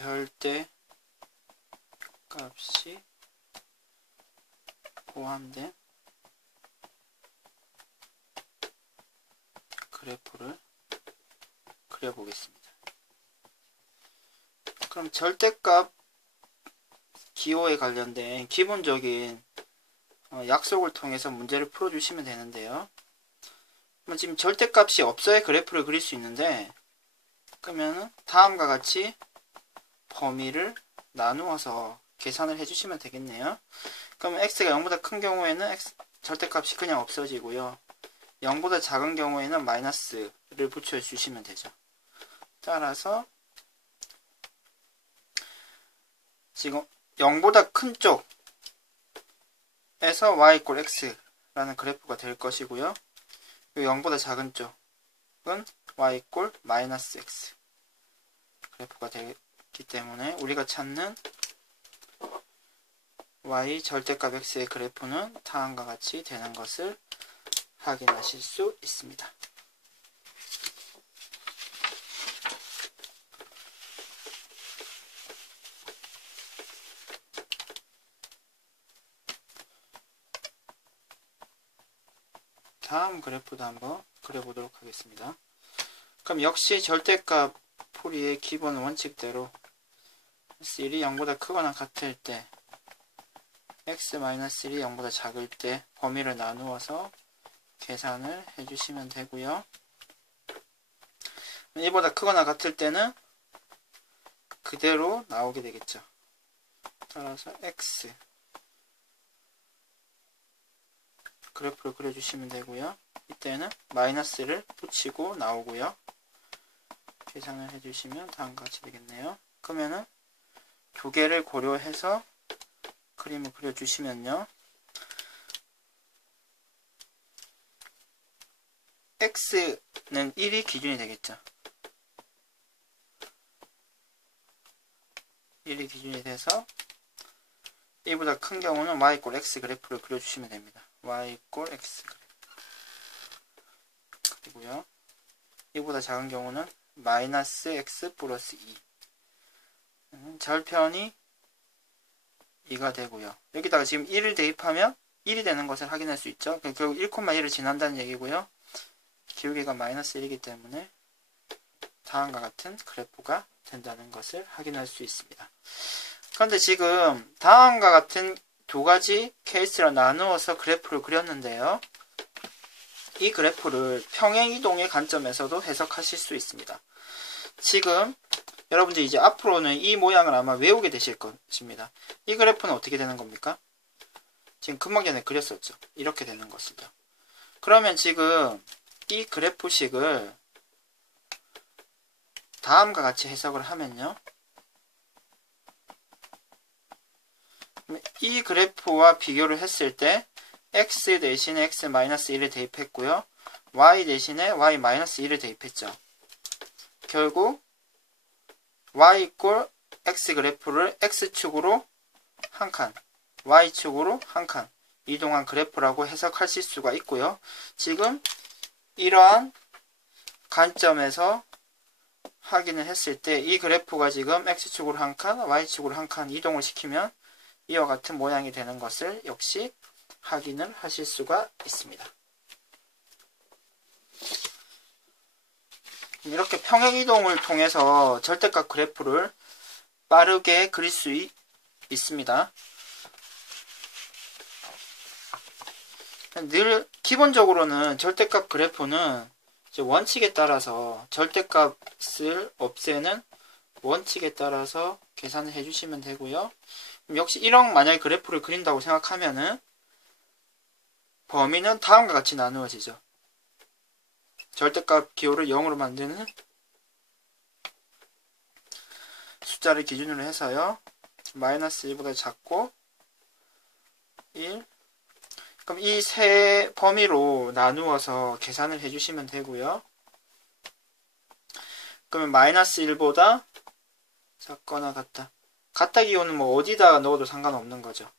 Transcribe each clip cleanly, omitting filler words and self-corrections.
절대 값이 포함된 그래프를 그려보겠습니다. 그럼 절대값 기호에 관련된 기본적인 약속을 통해서 문제를 풀어주시면 되는데요. 그럼 지금 절대값이 없어야 그래프를 그릴 수 있는데, 그러면 다음과 같이 범위를 나누어서 계산을 해주시면 되겠네요. 그러면 x가 0보다 큰 경우에는 절대값이 그냥 없어지고요. 0보다 작은 경우에는 마이너스를 붙여주시면 되죠. 따라서 지금 0보다 큰 쪽에서 y = x라는 그래프가 될 것이고요. 0보다 작은 쪽은 y = -x 그래프가 되기 때문에 우리가 찾는 y 절대값 x의 그래프는 다음과 같이 되는 것을 확인하실 수 있습니다. 다음 그래프도 한번 그려보도록 하겠습니다. 그럼 역시 절대값 풀이의 기본 원칙대로 S1이 0보다 크거나 같을 때 x-1이 0보다 작을 때 범위를 나누어서 계산을 해주시면 되고요. 1보다 크거나 같을 때는 그대로 나오게 되겠죠. 따라서 x 그래프를 그려주시면 되고요. 이때는 마이너스를 붙이고 나오고요. 계산을 해주시면 다음과 같이 되겠네요. 그러면은 두 개를 고려해서 그림을 그려주시면요. x는 1이 기준이 되겠죠. 1이 기준이 돼서 1보다 큰 경우는 y = x 그래프를 그려주시면 됩니다. y = x 그리고요. 1보다 작은 경우는 -x + 2 절편이 2가 되고요. 여기다가 지금 1을 대입하면 1이 되는 것을 확인할 수 있죠. 결국 1,1을 지난다는 얘기고요. 기울기가 -1이기 때문에 다음과 같은 그래프가 된다는 것을 확인할 수 있습니다. 그런데 지금 다음과 같은 두 가지 케이스로 나누어서 그래프를 그렸는데요. 이 그래프를 평행이동의 관점에서도 해석하실 수 있습니다. 지금 여러분들이 이제 앞으로는 이 모양을 아마 외우게 되실 것입니다. 이 그래프는 어떻게 되는 겁니까? 지금 금방 전에 그렸었죠. 이렇게 되는 것이죠. 그러면 지금 이 그래프식을 다음과 같이 해석을 하면요. 이 그래프와 비교를 했을 때 x 대신에 x-1을 대입했고요. y 대신에 y-1을 대입했죠. 결국 y = x 그래프를 x축으로 한 칸, y축으로 한 칸 이동한 그래프라고 해석하실 수가 있고요. 지금 이러한 관점에서 확인을 했을 때 이 그래프가 지금 x축으로 한 칸, y축으로 한 칸 이동을 시키면 이와 같은 모양이 되는 것을 역시 확인을 하실 수가 있습니다. 이렇게 평행이동을 통해서 절대값 그래프를 빠르게 그릴 수 있습니다. 늘 기본적으로는 절대값 그래프는 원칙에 따라서 절대값을 없애는 원칙에 따라서 계산을 해주시면 되고요. 역시 1억 만약에 그래프를 그린다고 생각하면은 범위는 다음과 같이 나누어지죠. 절대값 기호를 0으로 만드는 숫자를 기준으로 해서요. -1보다 작고 1. 그럼 이 세 범위로 나누어서 계산을 해주시면 되고요. 그러면 -1보다 작거나 같다. 같다 기호는 뭐 어디다 넣어도 상관없는 거죠.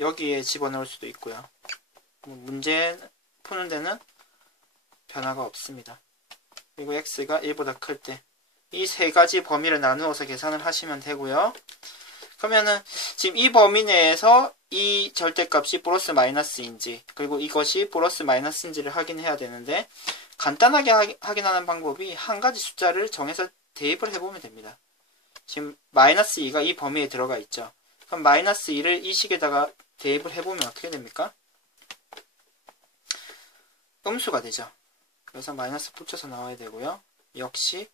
여기에 집어넣을 수도 있고요. 문제 푸는 데는 변화가 없습니다. 그리고 x가 1보다 클 때 이 세 가지 범위를 나누어서 계산을 하시면 되고요. 그러면은 지금 이 범위 내에서 이 절대값이 플러스 마이너스인지 그리고 이것이 플러스 마이너스인지를 확인해야 되는데 간단하게 확인하는 방법이 한 가지 숫자를 정해서 대입을 해보면 됩니다. 지금 마이너스 2가 이 범위에 들어가 있죠. 그럼 마이너스 2를 이 식에다가 대입을 해보면 어떻게 됩니까? 음수가 되죠. 그래서 마이너스 붙여서 나와야 되고요. 역시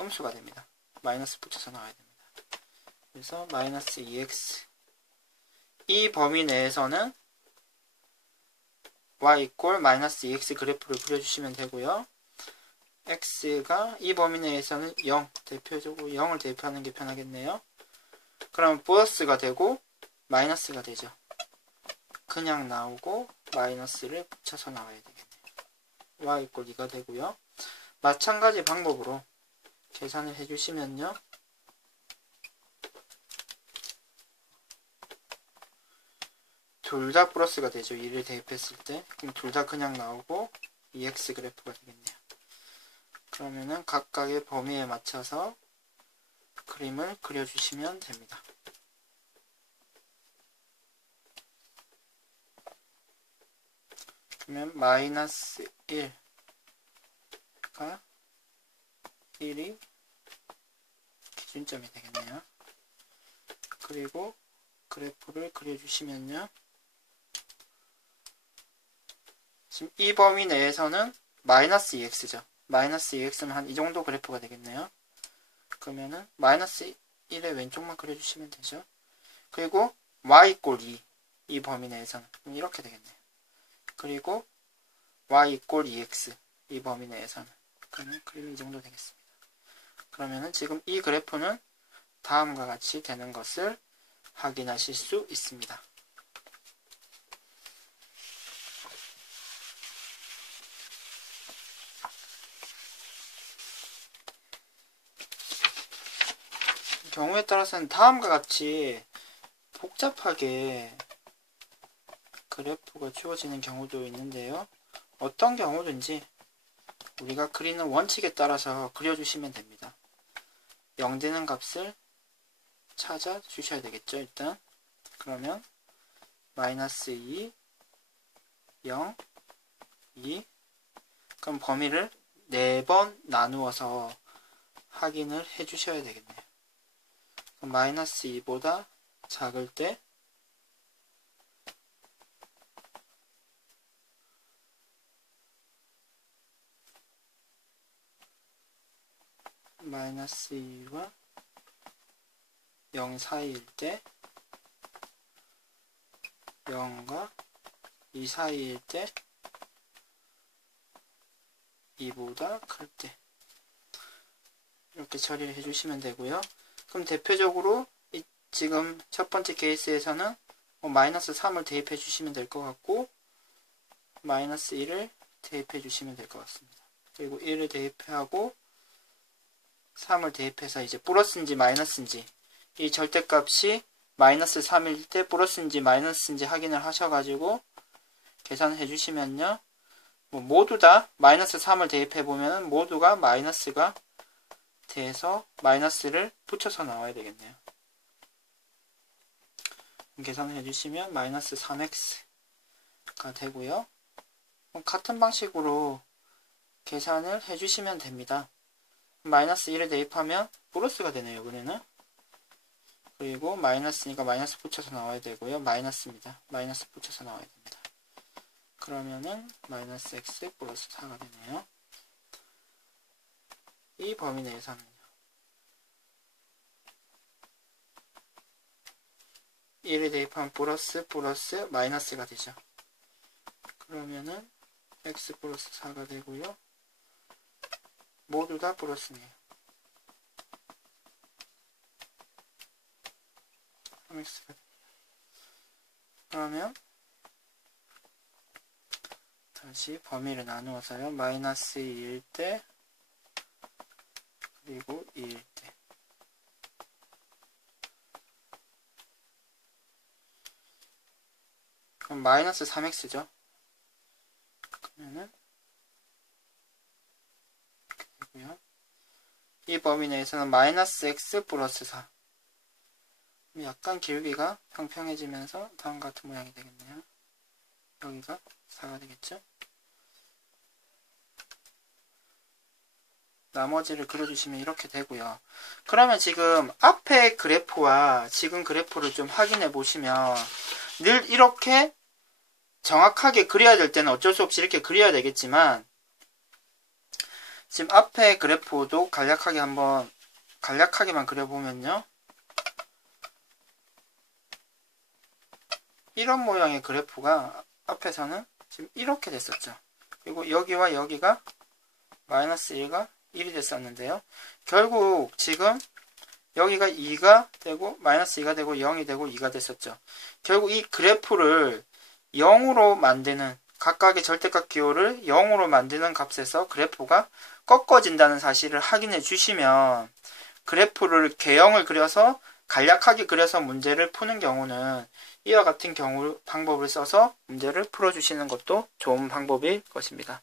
음수가 됩니다. 마이너스 붙여서 나와야 됩니다. 그래서 마이너스 2x 이 범위 내에서는 y 이꼴 마이너스 2x 그래프를 그려주시면 되고요. x가 이 범위 내에서는 0 대표적으로 0을 대표하는 게 편하겠네요. 그러면 플러스가 되고 마이너스가 되죠. 그냥 나오고 마이너스를 붙여서 나와야 되겠네요. y 이꼴 2가 되고요. 마찬가지 방법으로 계산을 해주시면요. 둘 다 플러스가 되죠. 2를 대입했을 때. 그럼 둘 다 그냥 나오고 2x 그래프가 되겠네요. 그러면은 각각의 범위에 맞춰서 그림을 그려주시면 됩니다. 그러면 마이너스 1가 1이 기준점이 되겠네요. 그리고 그래프를 그려주시면요. 지금 이 범위 내에서는 마이너스 2x죠. 마이너스 2x면 한 이 정도 그래프가 되겠네요. 그러면은 마이너스 1의 왼쪽만 그려주시면 되죠. 그리고 y 이꼴 2 이 범위 내에서는 이렇게 되겠네요. 그리고 y 이꼴 2x 이 범위 내에서는 그러면 그림이 이 정도 되겠습니다. 그러면은 지금 이 그래프는 다음과 같이 되는 것을 확인하실 수 있습니다. 경우에 따라서는 다음과 같이 복잡하게 그래프가 주어지는 경우도 있는데요. 어떤 경우든지 우리가 그리는 원칙에 따라서 그려주시면 됩니다. 0 되는 값을 찾아 주셔야 되겠죠. 일단 그러면 마이너스 2, 0, 2 그럼 범위를 4번 나누어서 확인을 해 주셔야 되겠네요. 그럼 마이너스 2보다 작을 때 마이너스 2와 0 사이일 때 0과 2 사이일 때 2보다 클 때 이렇게 처리를 해주시면 되고요. 그럼 대표적으로 지금 첫 번째 케이스에서는 마이너스 3을 대입해 주시면 될 것 같고 마이너스 1을 대입해 주시면 될 것 같습니다. 그리고 1을 대입하고 3을 대입해서 이제 플러스인지 마이너스인지 이 절대값이 마이너스 3일 때 플러스인지 마이너스인지 확인을 하셔가지고 계산을 해주시면요. 모두 다 마이너스 3을 대입해보면 모두가 마이너스가 돼서 마이너스를 붙여서 나와야 되겠네요. 계산을 해주시면 마이너스 3x가 되고요. 같은 방식으로 계산을 해주시면 됩니다. 마이너스 1을 대입하면 플러스가 되네요. 이번에는. 그리고 마이너스니까 마이너스 붙여서 나와야 되고요. 마이너스입니다. 마이너스 붙여서 나와야 됩니다. 그러면은 마이너스 x 플러스 4가 되네요. 이 범위 내에서는요. 1을 대입하면 플러스 마이너스가 되죠. 그러면은 x 플러스 4가 되고요. 모두 다 플러스네요. 3x가 됩니다. 그러면 다시 범위를 나누어서요. 마이너스 2일 때 그리고 2일 때 그럼 마이너스 3x죠. 그러면은 이렇게 되고요. 이 범위 내에서는 마이너스 x 플러스 4. 약간 기울기가 평평해지면서 다음과 같은 모양이 되겠네요. 여기가 4가 되겠죠. 나머지를 그려주시면 이렇게 되고요. 그러면 지금 앞에 그래프와 지금 그래프를 좀 확인해 보시면 늘 이렇게 정확하게 그려야 될 때는 어쩔 수 없이 이렇게 그려야 되겠지만 지금 앞에 그래프도 간략하게만 그려보면요. 이런 모양의 그래프가 앞에서는 지금 이렇게 됐었죠. 그리고 여기와 여기가 마이너스 1과 1이 됐었는데요. 결국 지금 여기가 2가 되고 마이너스 2가 되고 0이 되고 2가 됐었죠. 결국 이 그래프를 0으로 만드는 각각의 절대값 기호를 0으로 만드는 값에서 그래프가 꺾어진다는 사실을 확인해 주시면 그래프를 개형을 그려서 간략하게 그려서 문제를 푸는 경우는 이와 같은 방법을 써서 문제를 풀어주시는 것도 좋은 방법일 것입니다.